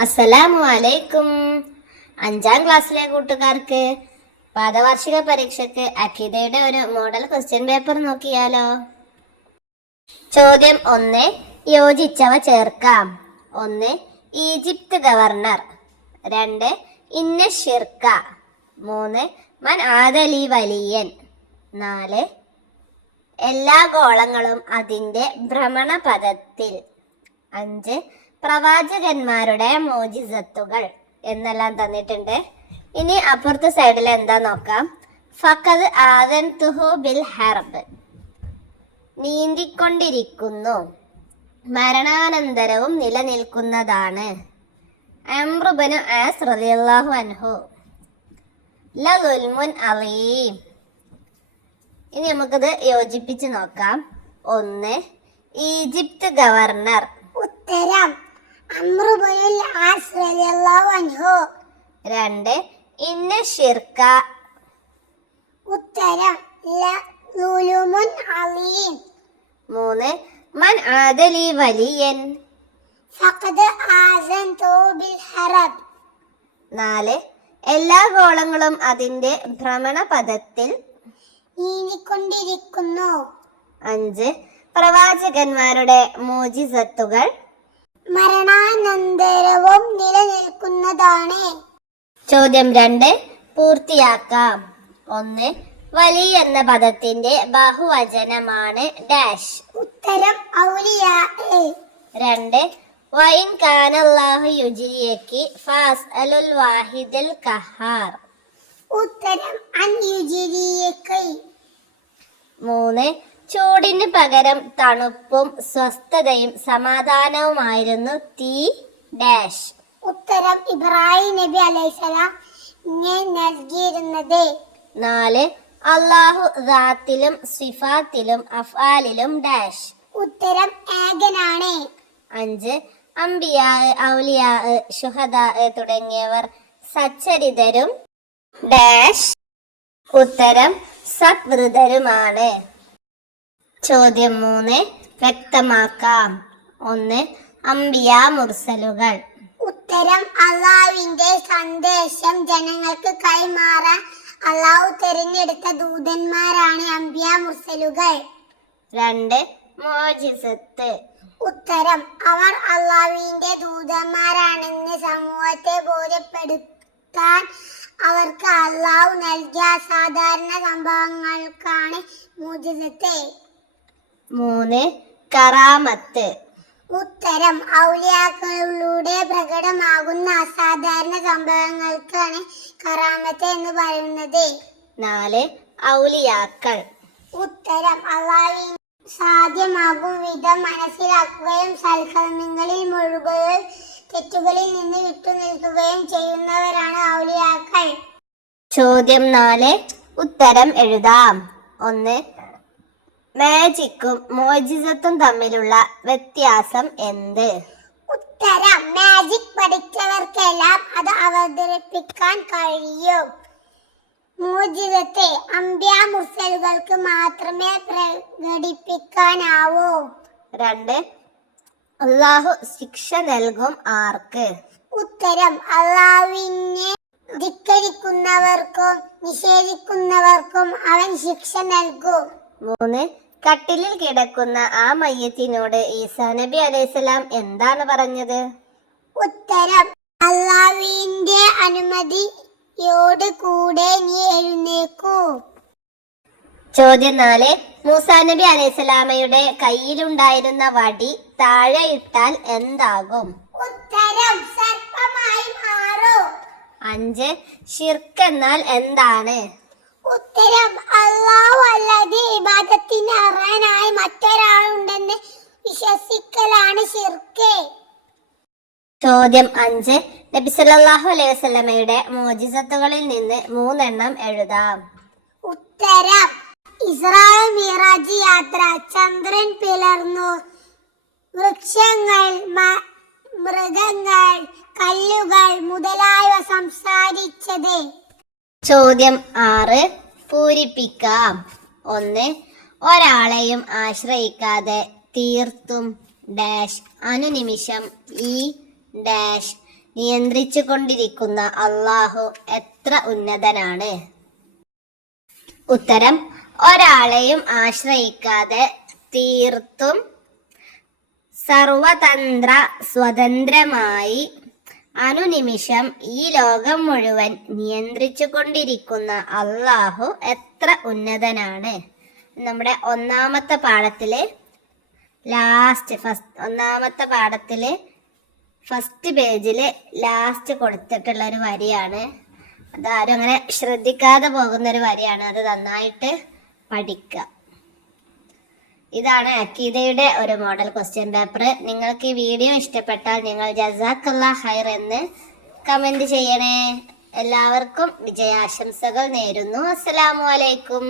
അസ്സലാമു അലൈക്കും അഞ്ചാം ക്ലാസ്സിലെ കൂട്ടുകാർക്ക് പാദവാർഷിക പരീക്ഷയ്ക്ക് അഖിതയുടെ ഒരു മോഡൽ ക്വസ്റ്റ്യൻ പേപ്പർ നോക്കിയാലോ? ചോദ്യം ഒന്ന് യോജിച്ചവ ചേർക്കാം. ഒന്ന് ഈജിപ്ത് ഗവർണർ. രണ്ട് ഇന്ന ഷിർക്ക. മൂന്ന് മൻ ആദലി വലിയൻ. നാല് എല്ലാ ഗോളങ്ങളും അതിന്റെ ഭ്രമണപഥത്തിൽ. അഞ്ച് പ്രവാചകന്മാരുടെ മോജിസത്തുകൾ എന്നെല്ലാം തന്നിട്ടുണ്ട്. ഇനി അപ്പുറത്തെ സൈഡിൽ എന്താ നോക്കാം. ഫക്കത് ആദൻ തുഹു ബിൽ ഹർബ്. നീന്തിക്കൊണ്ടിരിക്കുന്നു. മരണാനന്തരവും നിലനിൽക്കുന്നതാണ്. അമ്രുബനു ആസ് റളിയല്ലാഹു അൻഹു. ലുൽമുൻ അലീം. ഇനി നമുക്കത് യോജിപ്പിച്ച് നോക്കാം. ഒന്ന് ഈജിപ്ത് ഗവർണർ. ഉത്തരം. രണ്ട് ഇന്ന ഷിർക്ക ഉത്തരം മൂന്ന് മൻ ആദലി വലിയൻ. നാല് എല്ലാ ഗോളങ്ങളും അതിന്റെ ഭ്രമണപഥത്തിൽ നീങ്ങിക്കൊണ്ടിരിക്കുന്നു. അഞ്ച് പ്രവാചകന്മാരുടെ മോജിസത്തുകൾ മരണാനന്തരവും നിലനിൽക്കുന്നതാണ്. ചോദ്യം രണ്ട്. പൂർത്തിയാക്കാം. ഒന്ന്. വലി എന്ന പദത്തിന്റെ ബഹുവചനമാണ് ഡാഷ്. ഉത്തരം ഔലിയാ രണ്ട്. വൈൻ കാനല്ലാഹു യുജിരിയക്ക് ഫാസ് അലുൽ വാഹിദൽ കഹാർ ഉത്തരം അൻ യുജിരിയക്കൈ മൂന്ന്. ചൂടിന് പകരം തണുപ്പും സ്വസ്ഥതയും സമാധാനവുമായിരുന്നു തീ ഡാഷ്. ഉത്തരം ഇബ്രാഹിം നബി അലൈഹിസലാം നൽകിയിരുന്നത്. നാല് അള്ളാഹു ദാത്തിലും സിഫാത്തിലും അഫ്ആലിലും ഡാഷ്. ഉത്തരം ഏകനാണ്. അഞ്ച് അംബിയ ഔലിയ ഷുഹദ തുടങ്ങിയവർ സച്ചരിതരും ഡാഷ്. ഉത്തരം സത്വൃതരുമാണ്. ചോദ്യം മൂന്ന്. വ്യക്തമാക്കാം. ഒന്ന് അമ്പിയ മുർസലുകൾ. ഉത്തരം അള്ളാവിന്റെ സന്ദേശം ജനങ്ങൾക്ക് കൈമാറാൻ അള്ളാഹു തിരഞ്ഞെടുത്ത ദൂതന്മാരാണ് അമ്പിയ മുർസലുകൾ. രണ്ട് മോജിസത്ത്. ഉത്തരം അവർ അള്ളാഹുവിന്റെ ദൂതന്മാരാണെന്ന് സമൂഹത്തെ ബോധ്യപ്പെടുത്താൻ അവർക്ക് അള്ളാഹു നൽകിയ അസാധാരണ സംഭവങ്ങൾക്കാണ് മുജിസത്തെ. മൂന്ന്. കറാമത്ത്. ഉത്തരം. ഔലിയാക്കളിലൂടെ പ്രകടമാകുന്ന അസാധാരണ സംഭവങ്ങൾക്കാണ് കറാമത്ത് എന്ന് പറയുന്നത്. നാല്. ഔലിയാക്കൾ. ഉത്തരം. അള്ളാഹുവിന് സാധ്യമാകും വിധം മനസ്സിലാക്കുകയും സൽക്കർമ്മങ്ങളിൽ മുഴുകുകയും തെറ്റുകളിൽ നിന്ന് വിട്ടുനിൽക്കുകയും ചെയ്യുന്നവരാണ് ഔലിയാക്കൾ. ചോദ്യം നാല്. ഉത്തരം എഴുതാം. ഒന്ന്. മാജിക്കും മോജിസത്തും തമ്മിലുള്ള വ്യത്യാസം എന്ത്? ഉത്തരം മാജിക് പഠിച്ചവർക്കെല്ലാം അത് അവതരിപ്പിക്കാൻ കഴിയും. മോചിതത്തെ അമ്പ്യാമുസലുകൾക്ക് മാത്രമേ പ്രകടിപ്പിക്കാനാവൂ. രണ്ട് അള്ളാഹു ശിക്ഷ നൽകും ആർക്ക്? ഉത്തരം അള്ളാഹുവിനെ ധിക്കരിക്കുന്നവർക്കും നിഷേധിക്കുന്നവർക്കും അവൻ ശിക്ഷ നൽകും. മൂന്ന്. കട്ടിലിൽ കിടക്കുന്ന ആ മയ്യത്തിനോട് ഈസാ നബി അലൈഹിസ്സലാം എന്താണ് പറഞ്ഞത്? ഉത്തരം അള്ളാവിന്റെ അനുമതിയോട് കൂടെ നീ എഴുന്നേക്കൂ. ചോദ്യം നാല്. മൂസാ നബി അലൈഹിസ്സലാമയുടെ കയ്യിലുണ്ടായിരുന്ന വടി താഴെ ഇട്ടാൽ എന്താകും? ഉത്തരം സർപ്പമായി മാറും. അഞ്ച്. ഷിർക്ക് എന്നാൽ എന്താണ്? ഉത്തരം അള്ളാഹു അല്ലാതെ ഇബാദത്തിന് അറിയാനായി മറ്റൊരാളുണ്ടെന്ന് വിശ്വസിക്കലാണ് ഷിർക്ക് ചോദ്യം അഞ്ച്. നബി സല്ലല്ലാഹു അലൈഹി വസല്ലമയുടെ മോജിസത്തുകളിൽ നിന്ന് മൂന്നെണ്ണം എഴുതാം. ഉത്തരം ഇസ്രായേൽ മിറാജ് യാത്ര. ചന്ദ്രൻ പിളർന്നു. വൃക്ഷങ്ങൾ മൃഗങ്ങൾ കല്ലുകൾ മുതലായവ സംസാരിച്ചത്. ചോദ്യം ആറ്. പൂരിപ്പിക്കാം. ഒന്ന് ഒരാളെയും ആശ്രയിക്കാതെ തീർത്തും ഡാഷ്. അനുനിമിഷം ഈ ഡാഷ് നിയന്ത്രിച്ചു കൊണ്ടിരിക്കുന്ന അള്ളാഹു എത്ര ഉന്നതനാണ്? ഉത്തരം ഒരാളെയും ആശ്രയിക്കാതെ തീർത്തും സർവതന്ത്ര സ്വതന്ത്രമായി അനുനിമിഷം ഈ ലോകം മുഴുവൻ നിയന്ത്രിച്ചു കൊണ്ടിരിക്കുന്ന അള്ളാഹു എത്ര ഉന്നതനാണ്. നമ്മുടെ ഒന്നാമത്തെ പാഠത്തിൽ ലാസ്റ്റ് ഫസ്റ്റ് ഒന്നാമത്തെ പാഠത്തിൽ ഫസ്റ്റ് പേജിൽ ലാസ്റ്റ് കൊടുത്തിട്ടുള്ള ഒരു വരിയാണ്. അതാരും അങ്ങനെ ശ്രദ്ധിക്കാതെ പോകുന്ന ഒരു വരിയാണ്. അത് നന്നായിട്ട് പഠിക്കുക ഇതാണ് അക്കീദയുടെ ഒരു മോഡൽ ക്വസ്റ്റ്യൻ പേപ്പർ നിങ്ങൾക്ക് ഈ വീഡിയോ ഇഷ്ടപ്പെട്ടാൽ നിങ്ങൾ ജസാക്കല്ല ഹൈർ എന്ന് കമന്റ് ചെയ്യണേ. എല്ലാവർക്കും വിജയാശംസകൾ നേരുന്നു. അസ്സലാമു അലൈക്കും.